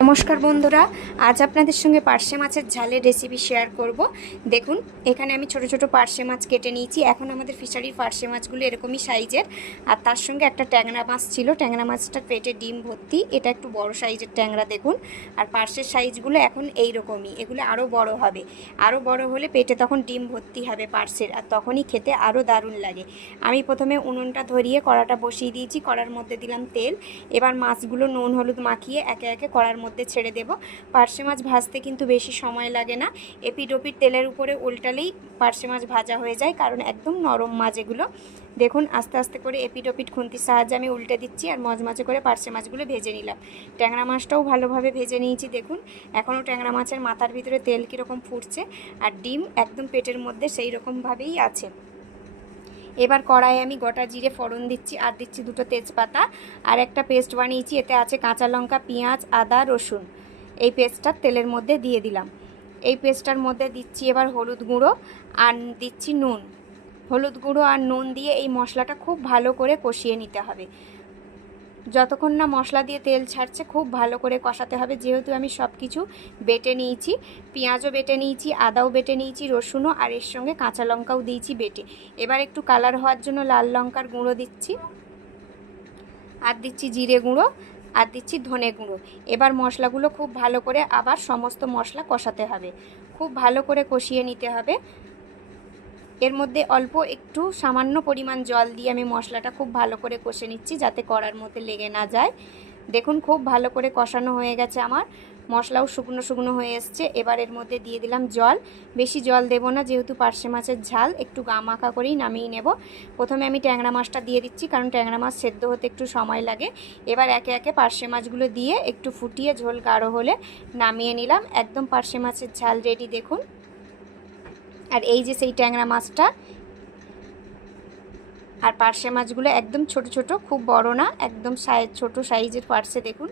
নমস্কার বন্ধুরা, আজ আপনাদের সঙ্গে পার্শে মাছের ঝালের রেসিপি শেয়ার করব। দেখুন, এখানে আমি ছোট ছোট পার্শে মাছ কেটে নিয়েছি। এখন আমাদের ফিশারির পার্শে মাছগুলো এরকমই সাইজের, আর তার সঙ্গে একটা ট্যাংরা মাছ ছিল। ট্যাংরা মাছটার পেটে ডিম ভর্তি, এটা একটু বড় সাইজের ট্যাংরা দেখুন। আর পার্শের সাইজগুলো এখন এই রকমই, এগুলো আরও বড় হবে। আরও বড় হলে পেটে তখন ডিম ভর্তি হবে পার্শের, আর তখনই খেতে আরও দারুণ লাগে। আমি প্রথমে উনুনটা ধরিয়ে কড়াটা বসিয়ে দিয়েছি, কড়ার মধ্যে দিলাম তেল। এবার মাছগুলো নুন হলুদ মাখিয়ে একে একে কড়ার মধ্যে ছেড়ে দেব। পার্শে মাছ ভাজতে কিন্তু বেশি সময় লাগে না, এপিট ওপিট তেলের উপরে উল্টালেই পার্শে মাছ ভাজা হয়ে যায়, কারণ একদম নরম মাছ এগুলো। দেখুন, আস্তে আস্তে করে এপিট ওপিট খুন্তির সাহায্যে আমি উল্টে দিচ্ছি, আর মজমজে করে পার্শে মাছগুলো ভেজে নিলাম। ট্যাংরা মাছটাও ভালোভাবে ভেজে নিয়েছি। দেখুন, এখনও ট্যাংরা মাছের মাথার ভিতরে তেল কীরকম ফুটছে, আর ডিম একদম পেটের মধ্যে সেই রকমভাবেই আছে। এবার কড়াইয়ে আমি গোটা জিরে ফোড়ন দিচ্ছি, আর দিচ্ছি দুটো তেজপাতা, আর একটা পেস্ট বানিয়েছি। এতে আছে কাঁচা লঙ্কা, পেঁয়াজ, আদা, রসুন। এই পেস্টটা তেলের মধ্যে দিয়ে দিলাম। এই পেস্টটার মধ্যে দিচ্ছি এবার হলুদ গুঁড়ো, আর দিচ্ছি নুন। হলুদ গুঁড়ো আর নুন দিয়ে এই মশলাটা খুব ভালো করে কষিয়ে নিতে হবে। যতক্ষণ না মশলা দিয়ে তেল ছাড়ছে খুব ভালো করে কষাতে হবে। যেহেতু আমি সব কিছু বেটে নিয়েছি, পেঁয়াজও বেটে নিয়েছি, আদাও বেটে নিয়েছি, রসুনও, আর এর সঙ্গে কাঁচা লঙ্কাও দিয়েছি বেটে। এবার একটু কালার হওয়ার জন্য লাল লঙ্কার গুঁড়ো দিচ্ছি, আর দিচ্ছি জিরে গুঁড়ো, আর দিচ্ছি ধনে গুঁড়ো। এবার মশলাগুলো খুব ভালো করে আবার সমস্ত মশলা কষাতে হবে, খুব ভালো করে কষিয়ে নিতে হবে। এর মধ্যে অল্প একটু সামান্য পরিমাণ জল দিয়ে আমি মশলাটা খুব ভালো করে কষে নিচ্ছি, যাতে কড়ার মধ্যে লেগে না যায়। দেখুন, খুব ভালো করে কষানো হয়ে গেছে আমার, মশলাও শুকনো শুকনো হয়ে এসছে। এবার এর মধ্যে দিয়ে দিলাম জল। বেশি জল দেব না, যেহেতু পার্শে মাছের ঝাল, একটু গামাখা করেই নামিয়ে নেব। প্রথমে আমি ট্যাংরা মাছটা দিয়ে দিচ্ছি, কারণ ট্যাংরা মাছ সেদ্ধ হতে একটু সময় লাগে। এবার একে একে পার্শে মাছগুলো দিয়ে একটু ফুটিয়ে ঝোল গাঢ় হলে নামিয়ে নিলাম। একদম পার্শে মাছের ঝাল রেডি দেখুন। আর এই যে সেই ট্যাংরা মাছটা, আর পার্শে মাছগুলো একদম ছোট ছোট, খুব বড় না, একদম ছোট সাইজের পার্শে দেখুন।